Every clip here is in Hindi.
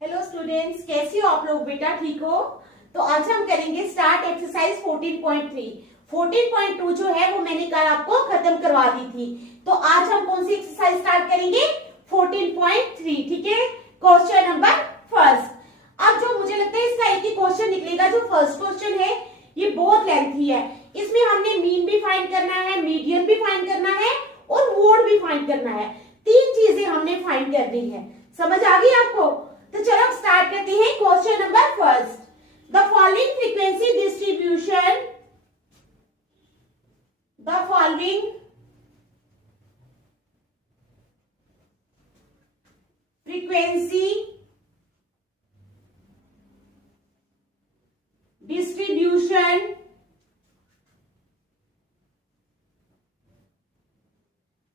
हेलो स्टूडेंट्स, कैसे हो आप लोग? बेटा ठीक हो? तो आज हम करेंगे स्टार्ट एक्सरसाइज 14.3। 14.2 जो है वो मैंने कल आपको खत्म करवा दी थी। तो आज हम कौन सी एक्सरसाइज स्टार्ट करेंगे? 14.3। ठीक है, क्वेश्चन नंबर फर्स्ट। अब जो मुझे लगता है इसका एक ही क्वेश्चन निकलेगा। जो फर्स्ट क्वेश्चन है ये बहुत लेंथी है। इसमें हमने मीन भी फाइंड करना है, मीडियन भी फाइंड करना है और मोड भी फाइंड करना है। तीन चीजें हमने फाइंड करनी है। समझ आ गई आपको? तो चलो स्टार्ट करते हैं question number first. The following frequency distribution, the following frequency distribution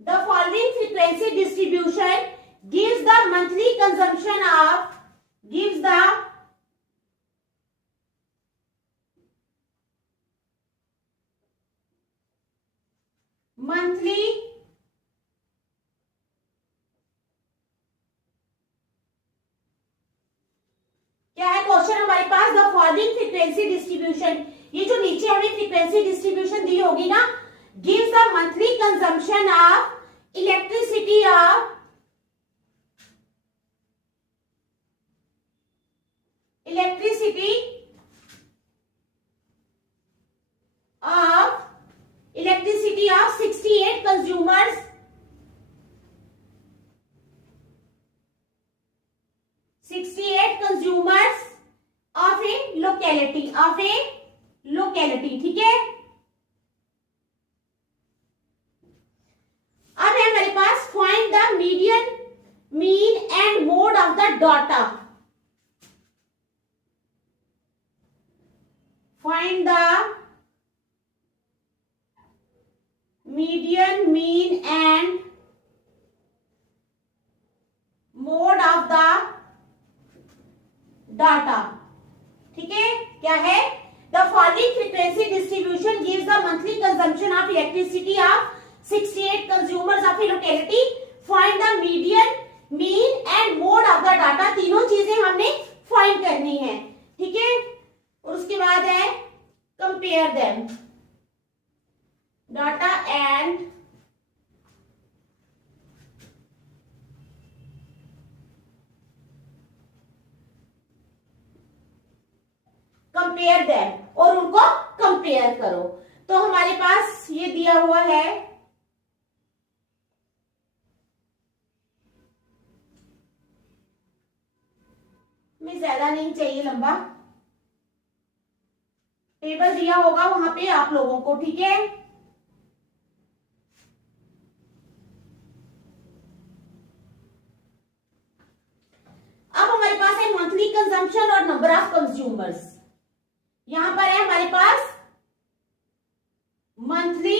the following frequency distribution gives the monthly consumption of monthly क्या है क्वेश्चन हमारे पास? द फॉलोइंग फ्रीक्वेंसी डिस्ट्रीब्यूशन, ये जो नीचे हमें फ्रीक्वेंसी डिस्ट्रीब्यूशन दी होगी ना, gives the monthly consumption of electricity of electricity of 68 consumers, 68 consumers of a locality, ठीक है। अब है हमारे पास find the median, mean and mode of the data. Find the median, mean and mode of the data. ठीक है, क्या है? The following frequency distribution gives the monthly consumption of electricity of 68 consumers of a locality. Find the median, mean and mode of the data. तीनों चीजें हमने फाइंड करनी है। ठीक है, और उसके बाद है compare them, data and compare them, और उनको कंपेयर करो। तो हमारे पास ये दिया हुआ है, में ज्यादा नहीं चाहिए, लंबा टेबल दिया होगा वहां पे आप लोगों को। ठीक है, अब हमारे पास है मंथली कंजम्पशन और नंबर ऑफ कंज्यूमर्स। यहां पर है हमारे पास मंथली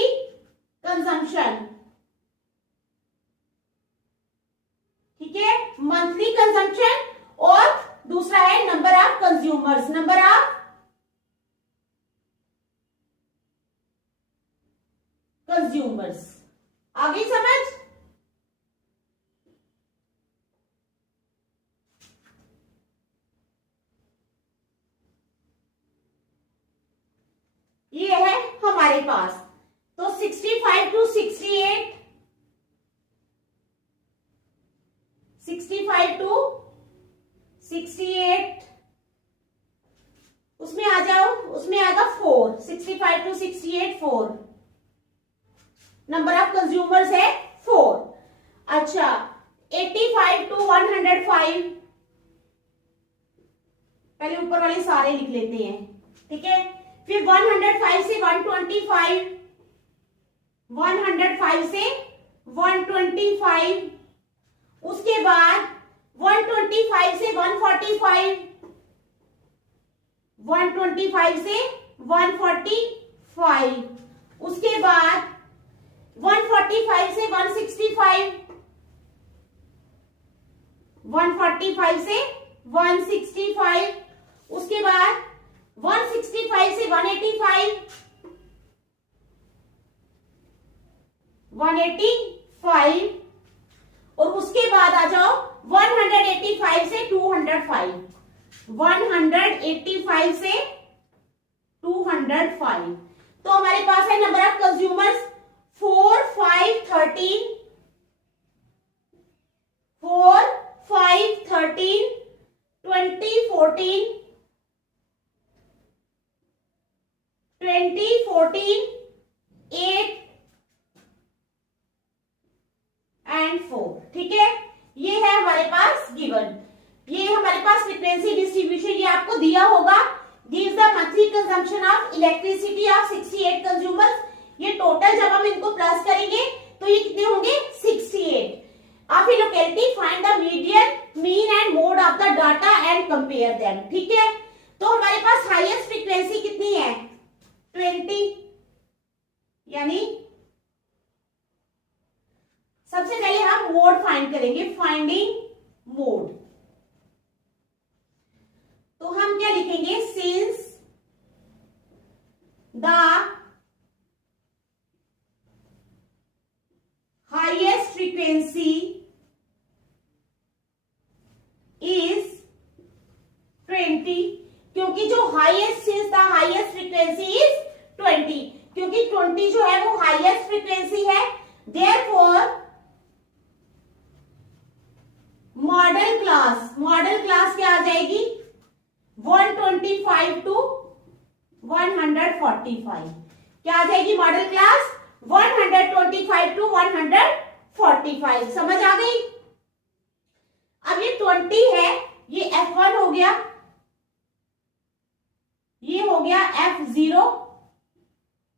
कंजम्पशन, ठीक है, मंथली कंजम्पशन, और दूसरा है number of consumers, number of consumers. आ गई समझ? ये है हमारे पास। तो 65 टू 68, 65 टू 68, उसमें आ जाओ, उसमें आएगा 4, 65 टू 68 4, नंबर ऑफ कंज्यूमर्स है 4। अच्छा, 85 टू 105, पहले ऊपर वाले सारे लिख लेते हैं। ठीक है, फिर 105 से 125, 105 से 125, उसके बाद 125 से 145, 125 से 145, उसके बाद 145 से 165, 145 से 165, उसके बाद 165 से 185, 185, और उसके बाद आ जाओ 185 185 से 205, 185 से 205। तो हमारे पास है नंबर ऑफ कंज्यूमर्स 4, 5, 13, 4, 5, 13, 20, 14, 20, 14, 8 एंड 4। ठीक है, ये है हमारे पास गिवन। ये हमारे पास फ्रीक्वेंसी डिस्ट्रीब्यूशन ये आपको दिया होगा। Gives the monthly consumption of electricity of 68 consumers. ये टोटल जब हम इनको प्लस करेंगे तो ये कितने होंगे 68। Of a locality find the median, mean and mode of the data and compare them. ठीक है, तो हमारे पास हाईएस्ट फ्रीक्वेंसी कितनी है 20, यानी सबसे पहले हम मोड फाइंड करेंगे, फाइंडिंग मोड। तो हम क्या लिखेंगे, since the highest frequency is 20, क्योंकि जो highest, since the highest frequency is 20, क्योंकि 20 जो है वो हाईएस्ट फ्रीक्वेंसी है। देयरफॉर मॉडल क्लास क्या आ जाएगी 125 टू 145। क्या आ जाएगी मॉडल क्लास 125 टू 145। समझ आ गई। अब ये 20 है, ये F1 हो गया, ये हो गया F0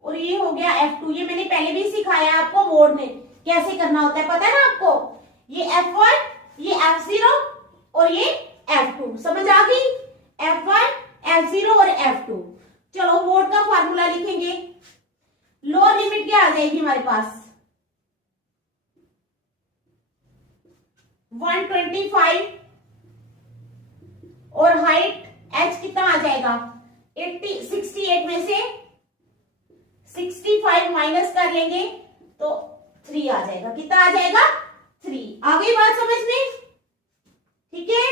और ये हो गया F2। ये मैंने पहले भी सिखाया आपको मोड में कैसे करना होता है, पता है ना आपको। ये F1, ये F0 और ये F2। समझ आ गई। F1, F0 और F2। चलो मोड का फार्मूला लिखेंगे। लोअर लिमिट क्या आ जाएगी हमारे पास 125 और हाइट h कितना आ जाएगा 68 में से 65 माइनस कर लेंगे तो 3 आ जाएगा। कितना आ जाएगा 3। आ गई बात समझ में। ठीक है,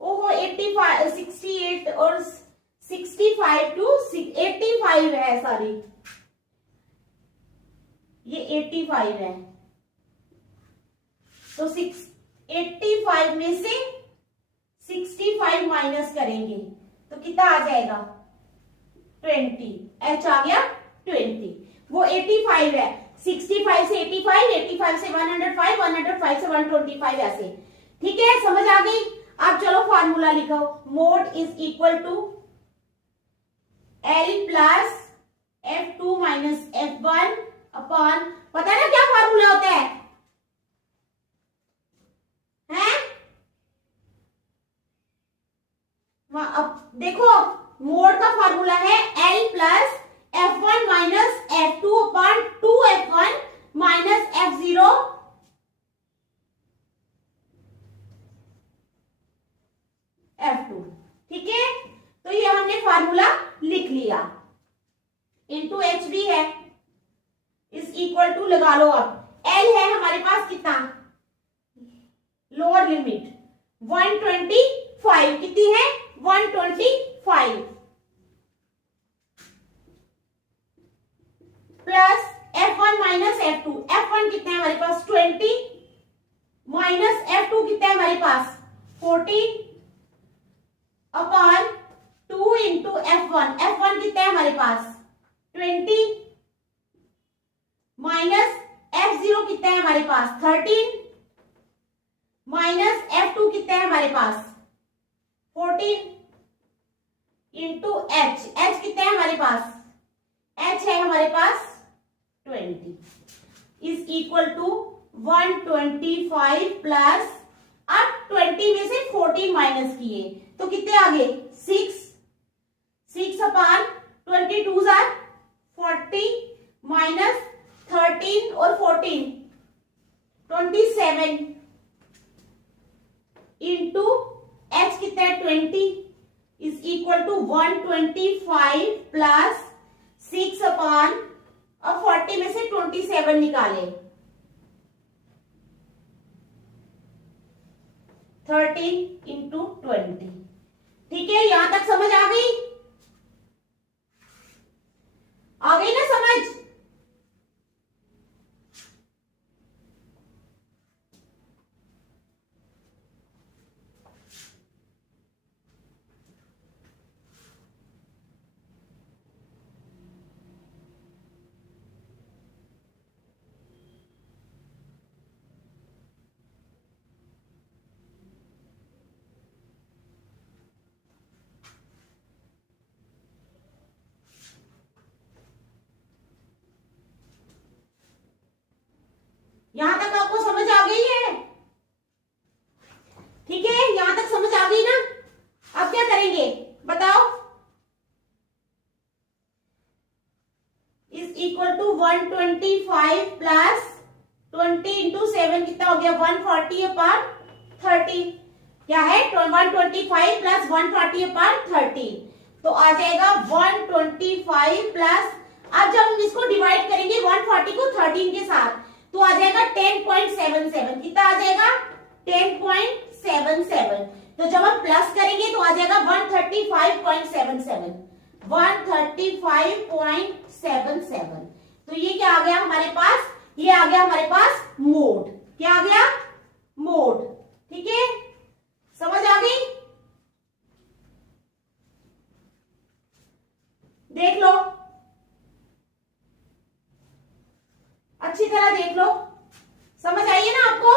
ओहो 85, 68 और 65 टू 85 है, सॉरी ये 85 है, तो 85 में से 65 माइनस करेंगे तो कितना आ जाएगा 20। h आ गया 20। वो 85 है, 65 से 85, 85 से 105, 105 से 125 ऐसे। ठीक है, समझ आ गई। अब चलो फार्मूला लिखो। Mode is equal to L plus F2 minus F1 upon, पता है ना क्या फार्मूला होता है, हैं? अब देखो मोड का फार्मूला है L plus F1 minus F2 upon 2F1 minus F0 F2। ठीक है, तो ये हमने फार्मूला लिख लिया। इंटू एच भी है, इज इक्वल टू लगा लो। अब L है हमारे पास कितना, लोअर लिमिट 125 कितनी है 125 plus F1 minus F2। F1 कितना है हमारे पास 20 माइनस F2 कितना है हमारे पास 40 अपॉन 2 इंटू F1। F1 कितना है हमारे पास 20 माइनस F0 कितना है हमारे पास 13 माइनस F2 कितना है हमारे पास 14 इंटू H। H कितना है हमारे पास, H है हमारे पास 20 इज इक्वल टू 125 प्लस, अब 20 में से 14 माइनस किए तो कितने आ गए 6 अपॉन 22 आर 40 माइनस 13 और 14 27 इंटू H कितना है 20 is equal to 125 plus 6 upon, अब 40 में से 27 निकाले 13 इंटू 20। ठीक है, यहां तक समझ आ गई? आ गई ना समझ? यहां तक आपको समझ आ गई है? ठीक है, यहां तक समझ आ गई ना? अब क्या करेंगे बताओ? Is equal to 125 plus 20 into 7 कितना हो गया? 140 अपान 30। क्या है? 125 प्लस 140 अपान 30, तो आ जाएगा 125 प्लस, अब जब हम इसको डिवाइड करेंगे 140 को 13 के साथ, तो आ जाएगा 10.77। कितना आ जाएगा? 10.77। तो जब हम प्लस करेंगे तो आ जाएगा 135.77, 135.77। तो ये क्या आ गया हमारे पास? ये आ गया हमारे पास मोड। क्या आ गया? मोड। ठीक है, समझ आ गई? देख लो, अच्छी तरह देख लो, समझ आई है ना आपको?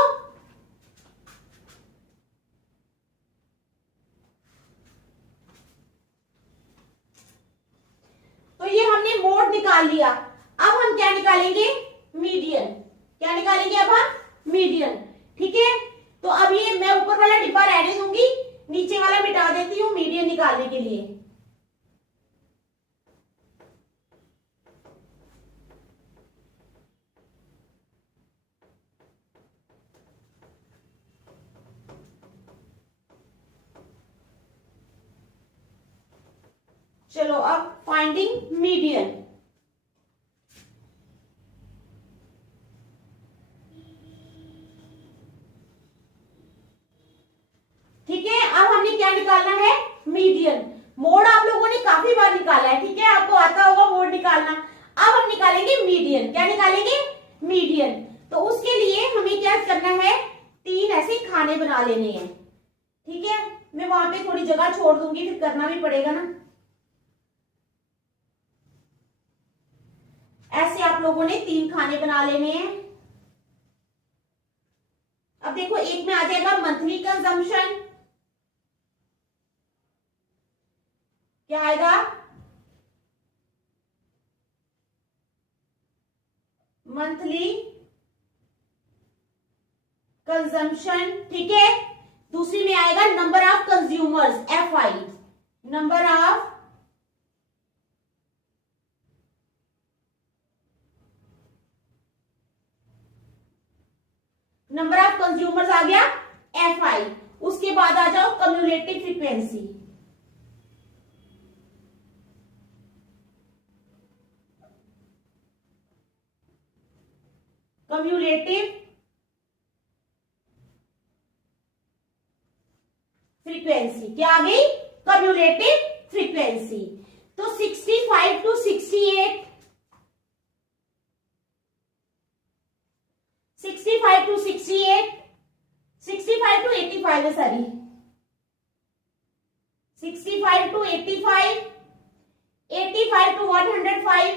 तो ये हमने मोड निकाल लिया। अब हम क्या निकालेंगे? मीडियन। क्या निकालेंगे अब हम? मीडियन। ठीक है, तो अब ये मैं ऊपर वाला डिब्बा रहने दूंगी, नीचे वाला मिटा देती हूं मीडियन निकालने के लिए। चलो अब फाइंडिंग मीडियन। ठीक है, अब हमने क्या निकालना है? मीडियन। मोड आप लोगों ने काफी बार निकाला है, ठीक है, आपको आता होगा मोड निकालना। अब हम निकालेंगे मीडियन। क्या निकालेंगे? मीडियन। तो उसके लिए हमें क्या करना है? 3 ऐसे खाने बना लेने हैं। ठीक है, मैं वहां पे थोड़ी जगह छोड़ दूंगी, फिर करना भी पड़ेगा ना। ऐसे आप लोगों ने 3 खाने बना लेने हैं। अब देखो, एक में आ जाएगा मंथली कंजम्पशन। क्या आएगा? Monthly consumption. ठीक है, दूसरी में आएगा number of consumers, FI, number of consumers आ गया FI। उसके बाद आ जाओ कम्युलेटिव फ्रीक्वेंसी। कम्युलेटिव फ्रीक्वेंसी क्या आ गई? Cumulative frequency. तो 65 टू 68, 65 टू 68, 65 टू 85 है, sorry, 65 to 85, 85 to 105,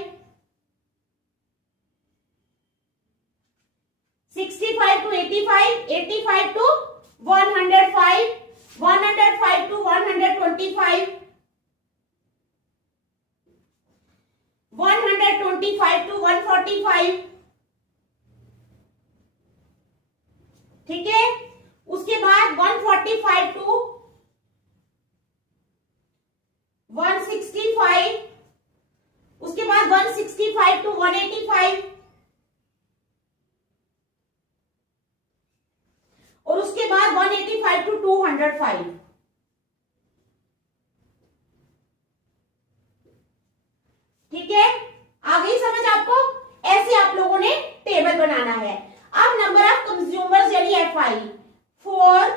65 to 85, 85 to 105, 105 to 125, 125 to 145। ठीक है, उसके बाद 145 टू 165, उसके बाद 165 टू 185, और उसके बाद 185 टू 205। ठीक है, आ गई समझ आपको? ऐसे आप लोगों ने टेबल बनाना है। अब नंबर ऑफ कंज्यूमर्स यानी FI 4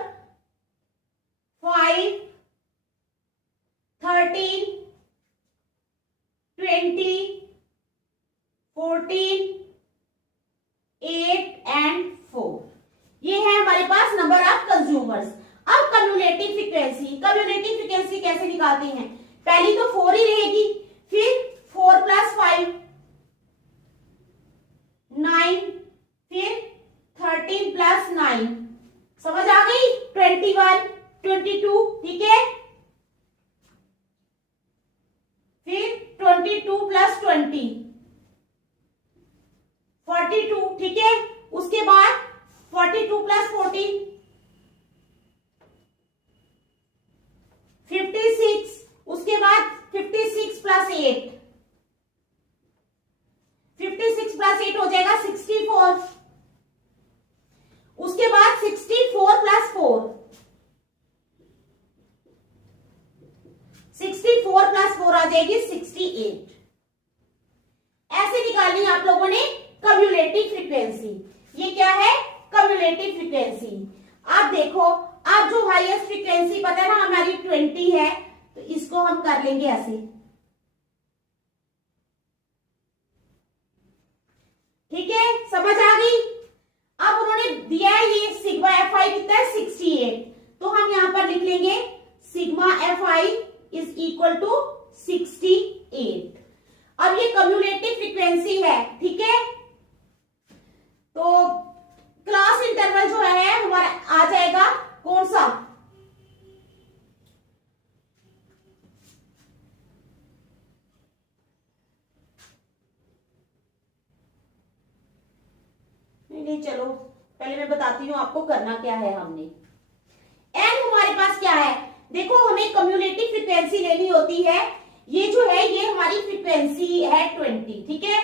एंड 4। ये है हमारे पास नंबर ऑफ कंज्यूमर्स। अब कम्युलेटिव फ्रीक्वेंसी कैसे निकालते हैं? पहली तो 4 ही रहेगी, फिर 4 + 5 9, फिर 13 + 9 समझ आ गई, 21 22, ठीक है, फिर 22 + 20 42, ठीक है, उसके बाद 42 + 14 56, उसके बाद 56 + 8 56 + 8 हो जाएगा 64, उसके बाद 64 + 4 64 + 4 आ जाएगी 68। ऐसे निकालनी है आप लोगों ने कम्युलेटिव फ्रीक्वेंसी। ये क्या है? Cumulative frequency. आप देखो, आप जो हाईएस्ट फ्रीक्वेंसी पता है ना हमारी 20 है, तो इसको हम कर लेंगे ऐसे, ठीक है, समझ आ गई। अब उन्होंने दिया है ये सिग्मा fi कितना है 68, तो हम यहां पर लिख लेंगे सिग्मा fi = 68। अब ये कम्युलेटिव फ्रीक्वेंसी है, ठीक है, तो क्लास इंटरवल जो है हमारा आ जाएगा कौन सा? नहीं, चलो पहले मैं बताती हूँ आपको करना क्या है। हमने एन हमारे पास क्या है, देखो हमें कम्युलेटिव फ्रीक्वेंसी लेनी होती है। ये जो है ये हमारी फ्रीक्वेंसी है 20, ठीक है।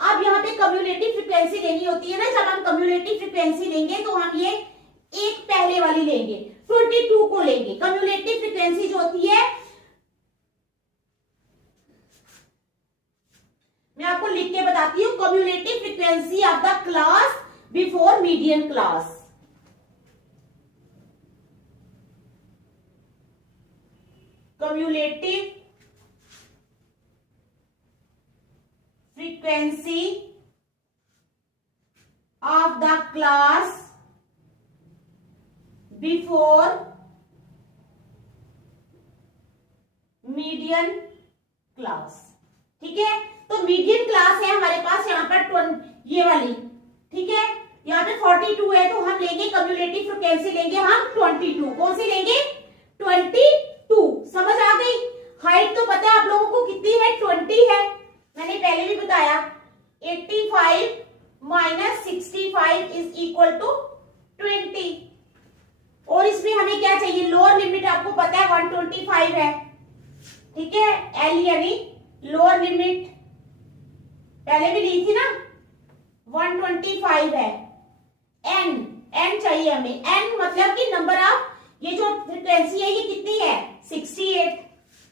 अब यहाँ पे कम्युलेटिव फ्रीक्वेंसी लेनी होती है ना, जब हम कम्युलेटिव फ्रीक्वेंसी लेंगे तो हम ये एक पहले वाली लेंगे, 22 को लेंगे। कम्युलेटिव फ्रीक्वेंसी जो होती है, मैं आपको लिख के बताती हूँ, cumulative frequency of the class before median class. Cumulative frequency of the class before median class, ठीक है। तो मीडियन क्लास है हमारे पास यहाँ पर ये वाली, ठीक है, यहाँ पे 42 है, तो हम लेंगे कम्युलेटिव फ्रीक्वेंसी लेंगे हम 22। कौन सी लेंगे? 22। समझ आ गई। हाइट तो पता है आप लोगों को कितनी है? 20 है, मैंने पहले भी बताया। 85 - 65 = 20। और इसमें हमें क्या चाहिए? लोअर लिमिट आपको पता है 125 है, ठीक है, एल यानी लोअर लिमिट पहले भी ली थी ना, 125 है। एन चाहिए हमें, एन मतलब कि नंबर ऑफ, ये जो फ्रीक्वेंसी है ये कितनी है? 68।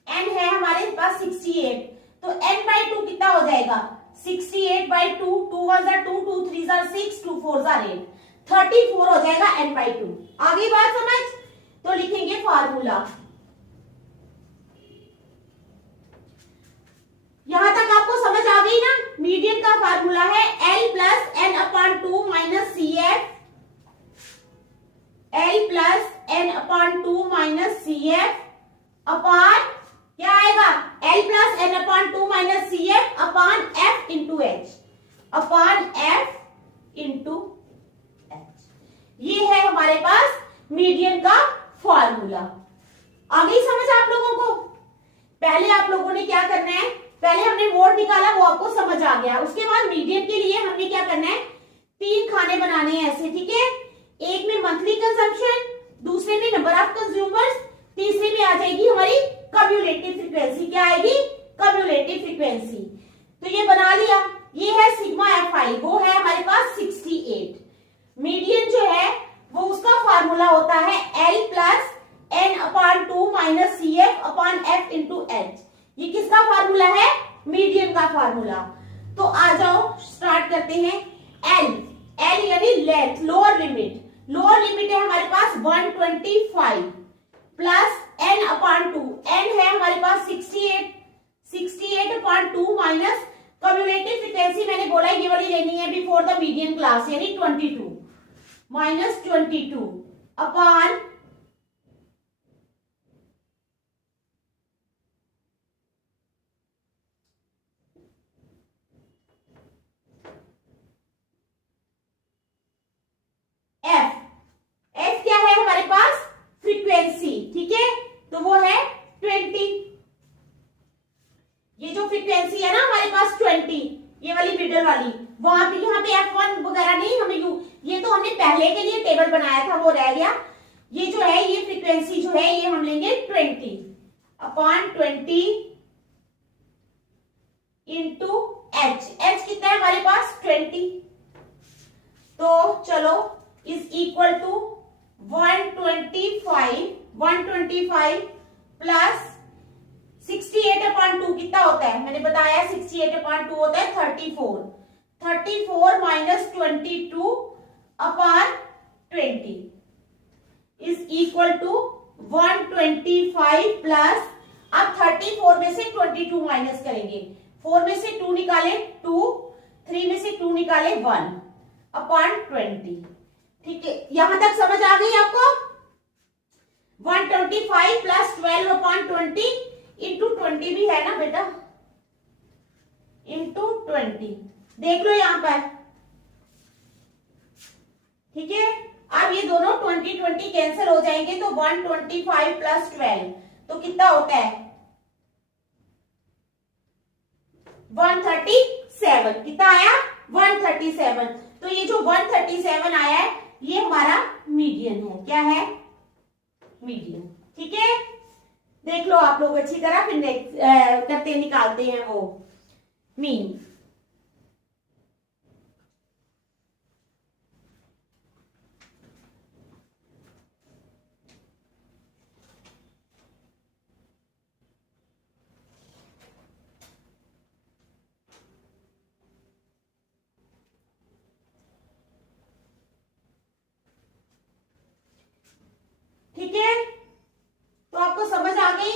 एन है हमारे पास 68, तो n/2 कितना हो जाएगा? 68/2, 2 1 2, 2 3 6, 2 4 8, 34 हो जाएगा n/2। आगे बात समझ? तो लिखेंगे फार्मूला। यहां तक आपको समझ आ गई ना? मीडियन का फार्मूला है L + n/2 - CF, L + n/2 - CF upon क्या आएगा? L + n/2 - CF upon F × H, upon F × H। ये है हमारे पास मीडियन का फॉर्मूला। आ गई समझ आप लोगों को? पहले आप लोगों ने क्या करना है, पहले हमने मोड निकाला, वो आपको समझ आ गया। उसके बाद मीडियन के लिए हमने क्या करना है? 3 खाने बनाने हैं ऐसे, ठीक है। एक में मंथली कंजम्पशन, दूसरे में नंबर ऑफ कंज्यूमर्स, तीसरे में आ जाएगी हमारी कम्युलेटिव फ्रीक्वेंसी। क्या आएगी? Cumulative frequency. तो ये बना लिया। ये है सिग्मा fi, वो है हमारे पास 68। मीडियन जो है वो उसका फार्मूला होता है L + n/2 - CF upon F × H। ये किसका फार्मूला है? मीडियन का फार्मूला। तो आ जाओ स्टार्ट करते हैं। L यानी length, lower limit. Lower limit है हमारे पास 125 प्लस n/2, n है हमारे पास 68, 68/2 - कम्युलेटिव फ्रीक्वेंसी मैंने बोला ये वाली लेनी है बिफोर द मीडियन क्लास, यानी 22 माइनस 22 अपॉन एफ। एफ क्या है हमारे पास? फ्रीक्वेंसी, ठीक है, तो वो है 20। ये जो फ्रीक्वेंसी है ना हमारे पास 20, ये वाली मिडल वाली, वहां पे यहाँ पे F1 वगैरह नहीं, हमें ये तो हमने पहले के लिए टेबल बनाया था वो रह गया। ये जो है ये फ्रीक्वेंसी जो है ये हम लेंगे 20 अपॉन 20 इंटू एच। एच कितना है हमारे पास? 20। तो चलो इज इक्वल टू 125 प्लस 68/2 कितना होता है? मैंने बताया 68/2 होता है 34। 34 minus 22 upon 20 is equal to 125 plus, अब 34 में से 22 माइनस करेंगे, 4 में से 2 निकाले 2, 3 में से 2 निकाले 1 अपॉन 20। ठीक है, यहां तक समझ आ गई आपको? 125 प्लस 12 अपॉन 20 इंटू 20 भी है ना बेटा, इंटू 20 देख लो यहां पर, ठीक है। अब ये दोनों 20 कैंसिल हो जाएंगे, तो 125 प्लस 12 तो कितना होता है? 137। कितना आया? 137। तो ये जो 137 आया है ये हमारा मीडियन है। क्या है? मीडियन। ठीक है, देख लो आप लोग अच्छी तरह, फिर करते निकालते हैं वो मीन। ठीक है, तो आपको समझ आ गई।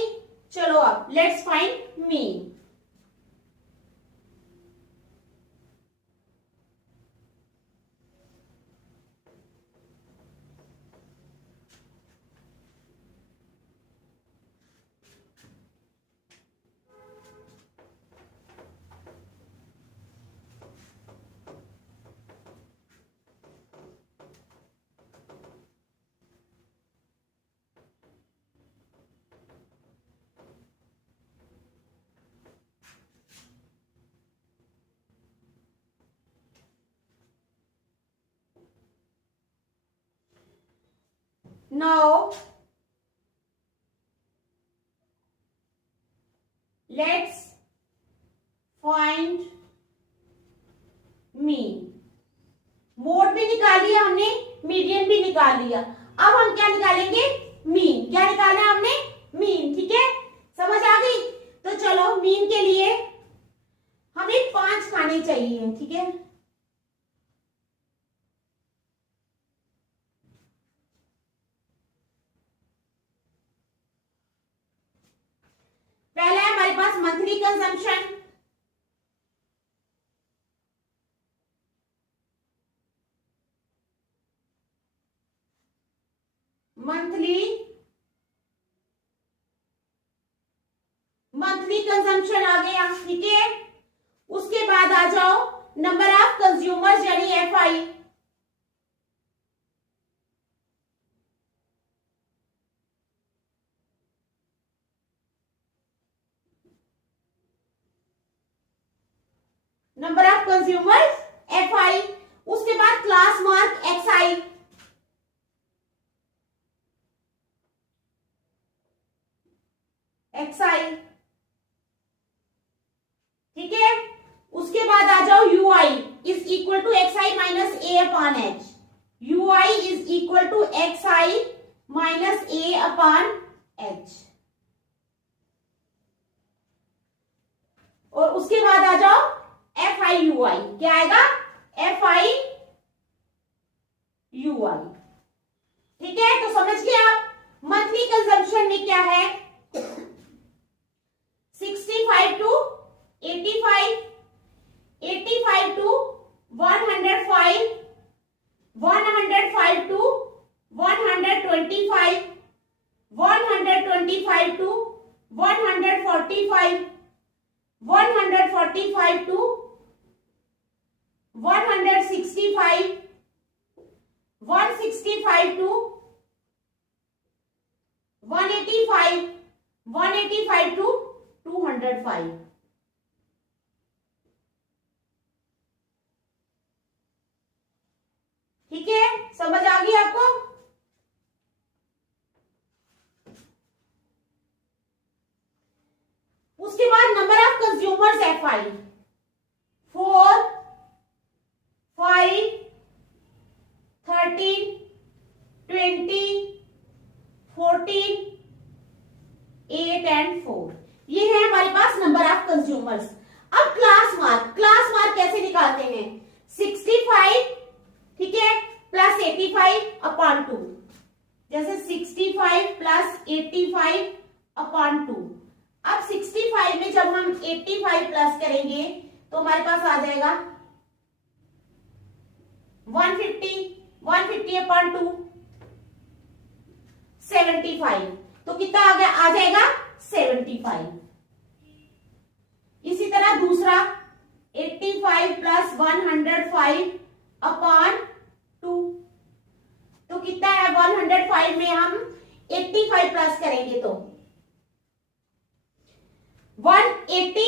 चलो अब let's find mean. Now let's find mean। Mode भी निकाल लिया हमने, मीडियन भी निकाल लिया, अब हम क्या निकालेंगे? मीन। क्या निकालना है हमने? मीन। ठीक है, समझ आ गई। तो चलो मीन के लिए हमें 5 खाने चाहिए। ठीक है, पहला है हमारे पास मंथली कंजम्पशन। मंथली कंजम्पशन आ गया। ठीक है, उसके बाद आ जाओ नंबर ऑफ कंज्यूमर्स यानी FI। Number of consumers FI, उसके बाद क्लास मार्क XI। ठीक है, उसके बाद आ जाओ UI is equal to XI minus A upon H। UI is equal to XI minus A upon H। और उसके बाद आ जाओ FIUI। क्या आएगा? FIUI। ठीक है, तो समझ गए आप मंथली कंजम्पशन में क्या है? 65 to 85, 185 to 105, 105 to 125, 125 to 145, 145 to 165, 165 to 185, 185 to 205. ठीक है, समझ आ गई आपको? उसके बाद नंबर ऑफ कंज्यूमर्स है 5, 4, 5, 13, 20, 14, 8 एंड 4। ये है हमारे पास नंबर ऑफ कंज्यूमर्स। अब क्लास मार्क कैसे निकालते हैं? 65, ठीक है, प्लस 85 अपॉन 2, जैसे 65 प्लस 85 अपॉन 2। अब 65 में जब हम 85 प्लस करेंगे तो हमारे पास आ जाएगा 150, 150 अपॉन 2 75। तो कितना आ गया? आ जाएगा 75। इसी तरह दूसरा 85 प्लस 105 अपॉन 2, तो कितना है? 105 में हम 85 प्लस करेंगे तो 180,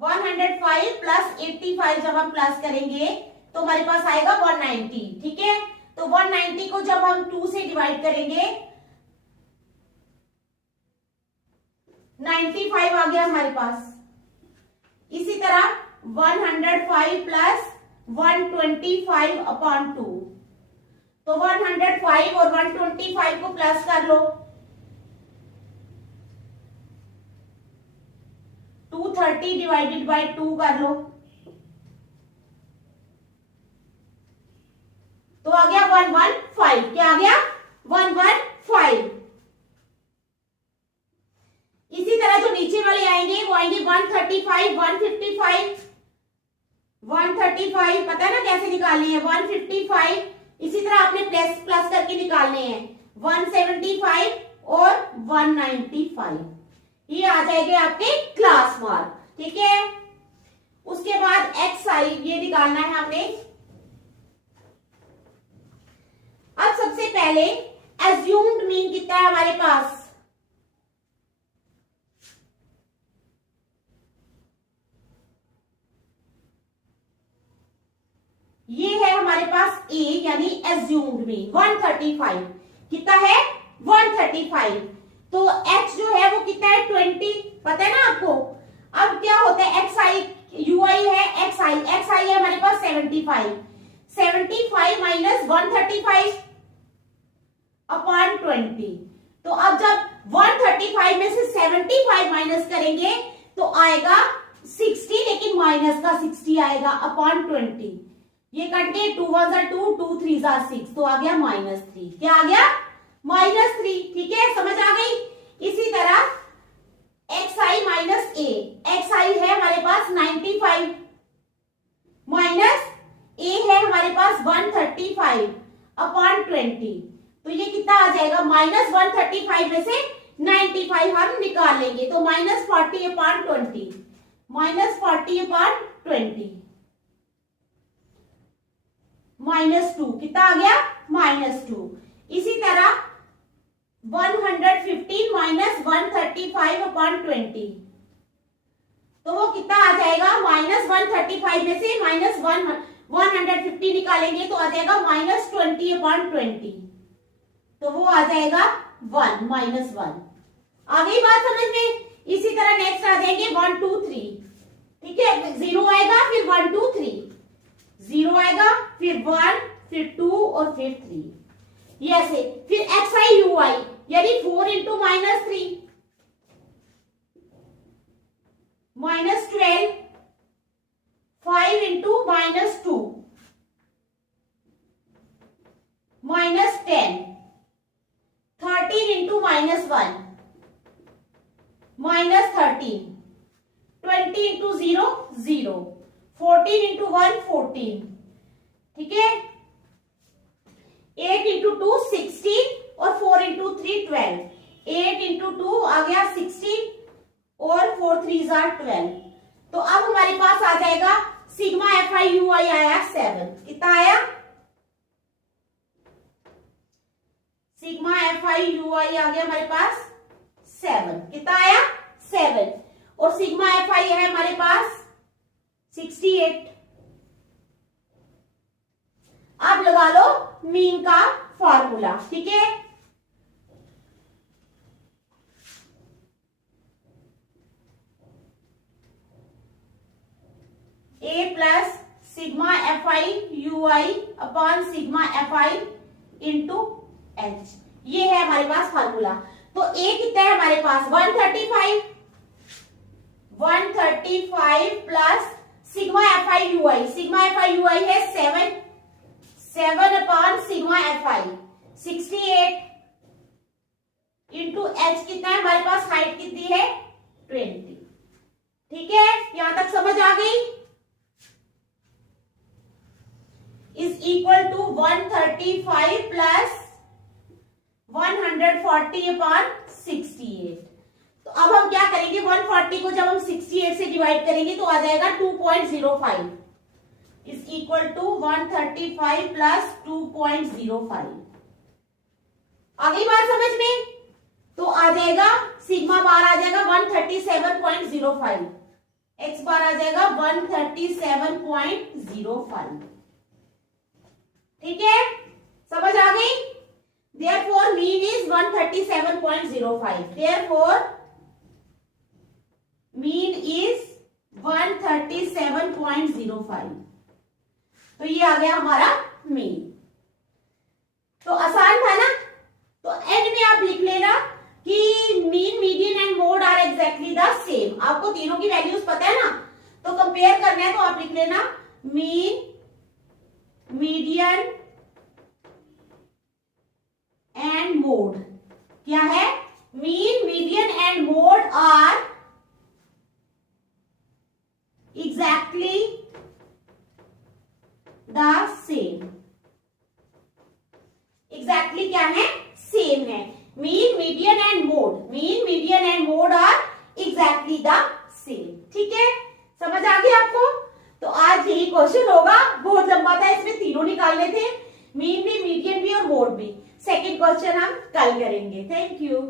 105 प्लस 85 जब हम प्लस करेंगे तो हमारे पास आएगा 190। ठीक है, तो 190 को जब हम 2 से डिवाइड करेंगे 95 आ गया हमारे पास। इसी तरह 105 प्लस 125 अपॉन 2, तो 105 और 125 को प्लस कर लो, 230 डिवाइडेड बाय 2 कर लो, तो आ गया 115। क्या आ गया? 115। इसी तरह जो नीचे वाले आएंगे वो आएंगे 135, 155, 135 पता है ना कैसे निकालनी है? 155, इसी तरह आपने प्लस प्लस करके निकालने हैं 175 और 195। ये आ जाएंगे आपके क्लास मार्क। ठीक है, उसके बाद एक्सआई ये निकालना है हमने। अब सबसे पहले एज्यूम्ड मीन कितना है हमारे पास? ये है हमारे पास ए यानी एज्यूम्ड मीन 135। कितना है? 135। तो एच जो है वो कितना है? 20। पता है ना आपको? अब क्या होता है? एक्स आई यूआई है, एक्स आई है हमारे पास 75। 75 माइनस 135 अपॉन 20। तो अब जब 135 में से 75 माइनस करेंगे तो आएगा 60, लेकिन माइनस का 60 आएगा अपॉन 20। ये कटे 2 1 2, 2 3 6, तो आ गया -3। क्या आ गया? -3। ठीक है, समझ आ गई? इसी तरह एक्स आई माइनस ए, एक्स आई है हमारे पास 95 माइनस ए है हमारे पास 135 अपॉन 20। तो ये कितना आ जाएगा? -135 में से 95 हम निकाल लेंगे तो -40 अपॉन 20, -40 अपॉन 20, -2। कितना आ गया? -2। इसी तरह 115 माइनस 135 अपॉन 20, तो वो कितना आ जाएगा? -135 में से -150 निकालेंगे तो आ जाएगा -20 अपॉन 20, तो वो आ जाएगा 1 -1। आ गई बात समझ में? इसी तरह नेक्स्ट आ जाएंगे 1 2 3। ठीक है, 0 आएगा, फिर 1 2 3, 0 आएगा, फिर 1, फिर 2 और फिर 3। ये ऐसे। फिर एक्स आई यू आई यानी 4 into -3 -12, 5 into -2 -10, 13 into -1 -13, 20 into 0 0, 14 into 1 14, ठीक है, 8 इंटू 2 16 और 4 इंटू 3 12, 8 इंटू 2 आ गया 16 और 4 3 12। तो अब हमारे पास आ जाएगा सिग्मा FI/UI आया 7, कितना आया? सिग्मा FI/UI आ गया हमारे पास 7, कितना आया? 7। और सिग्मा FI है हमारे पास 68। अब लगा लो मीन का फॉर्मूला, ठीक है। A plus sigma FI/UI upon sigma FI into H, ये है हमारे पास फॉर्मूला। तो A कितना है हमारे पास? 135, 135 plus sigma FI/UI, sigma FI/UI है 7, 7 upon sigma FI 68 into H कितना है हमारे पास? हाइट कितनी है? 20, ठीक है, यहां तक समझ आ गई? Is equal to 135 plus 140 upon 68। तो अब हम क्या करेंगे, 140 को जब हम 68 से डिवाइड करेंगे तो आ जाएगा 2.05 इज इक्वल टू 135 प्लस 2.05। आ गई बात समझ में? तो आ जाएगा सिग्मा बार आ जाएगा 137.05, एक्स बार आ जाएगा 137.05, ठीक है, समझ आ गई? Therefore mean is 137.05, therefore mean is 137.05। तो ये आ गया हमारा मीन। तो आसान था ना? तो एंड में आप लिख लेना कि mean, median and mode are exactly the same. आपको तीनों की वैल्यूज पता है ना, तो कंपेयर करना है तो आप लिख लेना मीन, मीडियन एंड मोड। क्या है? Mean, median and mode are exactly the same. Exactly क्या है? सेम है। Mean, median and mode, mean, median and mode are exactly the same, ठीक है, समझ आ गया आपको? तो आज यही क्वेश्चन होगा, बहुत लंबा था, इसमें तीनों निकालने थे, मीन भी, मीडियन भी और मोड भी। सेकंड क्वेश्चन हम कल करेंगे। Thank you.